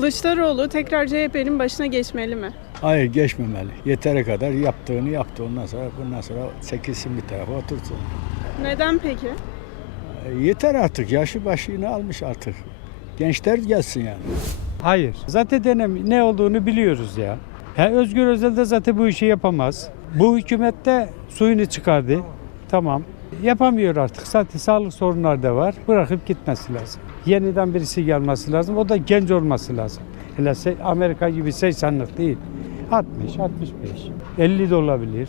Kılıçdaroğlu tekrar CHP'nin başına geçmeli mi? Hayır geçmemeli. Yetere kadar yaptığını yaptı. Ondan sonra bundan sonra çekilsin bir tarafa otursun. Neden peki? E, Yeter artık. Yaşı başını almış artık. Gençler gelsin yani. Hayır. Zaten denem ne olduğunu biliyoruz ya. Ha, Özgür Özel de zaten bu işi yapamaz. Bu hükümette suyunu çıkardı. Tamam. Yapamıyor artık. Zaten sağlık sorunları da var. Bırakıp gitmesi lazım. Yeniden birisi gelmesi lazım. O da genç olması lazım. Hele Amerika gibi 80'lık değil. 60, 65, 50 de olabilir.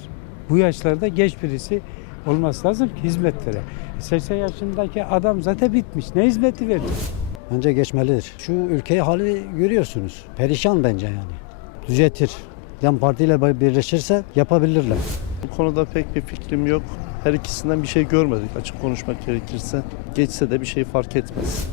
Bu yaşlarda genç birisi olması lazım ki hizmetlere. 80 yaşındaki adam zaten bitmiş. Ne hizmeti verir? Bence geçmelidir. Şu ülkeyi hali görüyorsunuz. Perişan bence yani. Düzeltir. Dem partiyle birleşirse yapabilirler. Bu konuda pek bir fikrim yok. Her ikisinden bir şey görmedik açık konuşmak gerekirse. Geçse de bir şey fark etmez.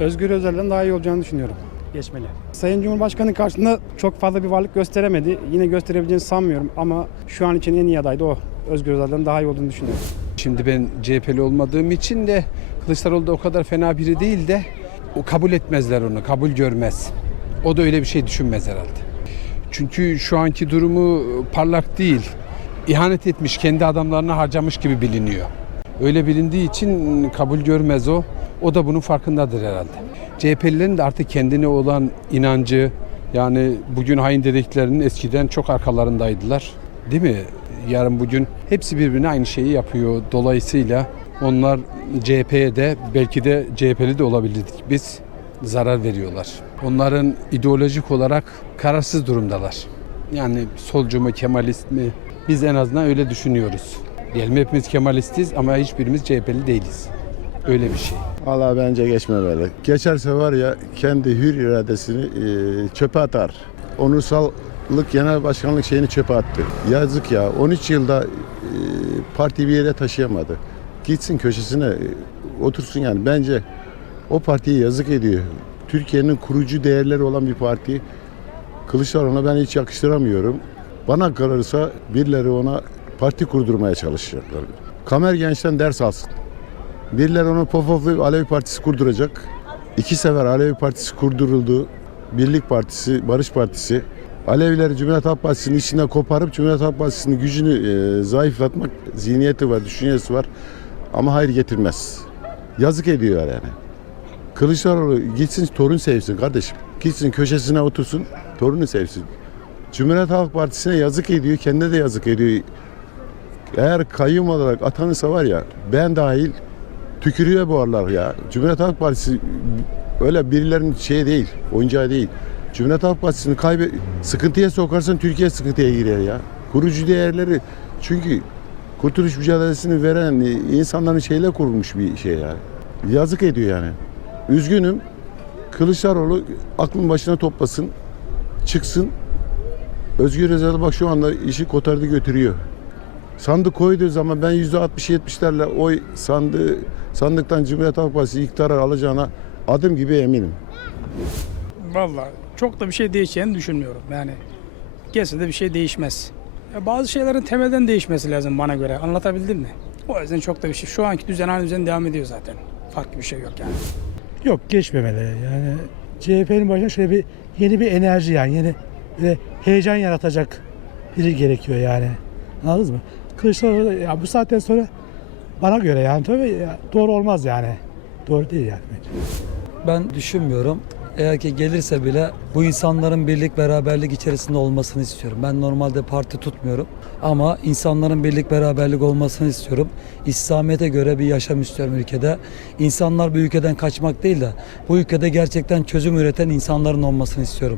Özgür Özel'den daha iyi olacağını düşünüyorum. Geçmeli. Sayın Cumhurbaşkanı karşısında çok fazla bir varlık gösteremedi. Yine gösterebileceğini sanmıyorum ama şu an için en iyi aday da o. Özgür Özel'den daha iyi olduğunu düşünüyorum. Şimdi ben CHP'li olmadığım için de Kılıçdaroğlu da o kadar fena biri değil de o kabul etmezler onu, kabul görmez. O da öyle bir şey düşünmez herhalde. Çünkü şu anki durumu parlak değil. İhanet etmiş, kendi adamlarını harcamış gibi biliniyor. Öyle bilindiği için kabul görmez o. O da bunun farkındadır herhalde. CHP'lilerin de artık kendine olan inancı, yani bugün hain dediklerinin eskiden çok arkalarındaydılar. Değil mi? Yarın bugün hepsi birbirine aynı şeyi yapıyor. Dolayısıyla onlar CHP'ye de belki de CHP'li de olabilirdik biz zarar veriyorlar. Onların ideolojik olarak kararsız durumdalar. Yani solcu mu Kemalist mi? Biz en azından öyle düşünüyoruz. Diyelim hepimiz Kemalistiz ama hiçbirimiz CHP'li değiliz. Öyle bir şey. Valla bence geçmemeli. Geçerse var ya kendi hür iradesini e, çöpe atar. Onursallık genel başkanlık şeyini çöpe attı. Yazık ya 13 yılda e, parti bir yere taşıyamadı. Gitsin köşesine e, otursun yani bence o partiye yazık ediyor. Türkiye'nin kurucu değerleri olan bir parti. Kılıçdaroğlu'na ben hiç yakıştıramıyorum. Bana kalırsa birileri ona parti kurdurmaya çalışacaklar. Kamer Genç'ten ders alsın. Birileri onu Popoflu Alevi Partisi kurduracak. İki sefer Alevi Partisi kurduruldu. Birlik Partisi, Barış Partisi. Alevileri Cumhuriyet Halk Partisi'nin içinden koparıp Cumhuriyet Halk Partisi'nin gücünü e, zayıflatmak zihniyeti var, düşüncesi var. Ama hayır getirmez. Yazık ediyorlar yani. Kılıçdaroğlu gitsin torun sevsin kardeşim. Gitsin köşesine otursun, torunu sevsin. Cumhuriyet Halk Partisi'ne yazık ediyor, kendine de yazık ediyor. Eğer kayyum olarak atanırsa var ya ben dahil tükürüyor bu aralar ya. Cumhuriyet Halk Partisi öyle birilerinin şeyi değil, oyuncağı değil. Cumhuriyet Halk Partisi'ni kaybe sıkıntıya sokarsan Türkiye sıkıntıya girer ya. Kurucu değerleri çünkü kurtuluş mücadelesini veren insanların şeyle kurulmuş bir şey ya. Yazık ediyor yani. Üzgünüm. Kılıçdaroğlu aklın başına toplasın. Çıksın. Özgür Özel bak şu anda işi kotardı götürüyor. Sandık koyduğu zaman ben %60-70'lerle oy sandığı, sandıktan Cumhuriyet Halk Partisi iktidara alacağına adım gibi eminim. Vallahi çok da bir şey değişeceğini düşünmüyorum. Yani gelse de bir şey değişmez. Ya bazı şeylerin temelden değişmesi lazım bana göre. Anlatabildim mi? O yüzden çok da bir şey. Şu anki düzen aynı düzen devam ediyor zaten. Farklı bir şey yok yani. Yok geçmemeli. Yani CHP'nin başına şöyle bir yeni bir enerji yani yeni ve heyecan yaratacak biri gerekiyor yani. Anladınız mı? Kılıçdaroğlu ya bu saatten sonra bana göre yani tabii doğru olmaz yani. Doğru değil yani. Ben düşünmüyorum. Eğer ki gelirse bile bu insanların birlik beraberlik içerisinde olmasını istiyorum. Ben normalde parti tutmuyorum ama insanların birlik beraberlik olmasını istiyorum. İslamiyet'e göre bir yaşam istiyorum ülkede. İnsanlar bu ülkeden kaçmak değil de bu ülkede gerçekten çözüm üreten insanların olmasını istiyorum.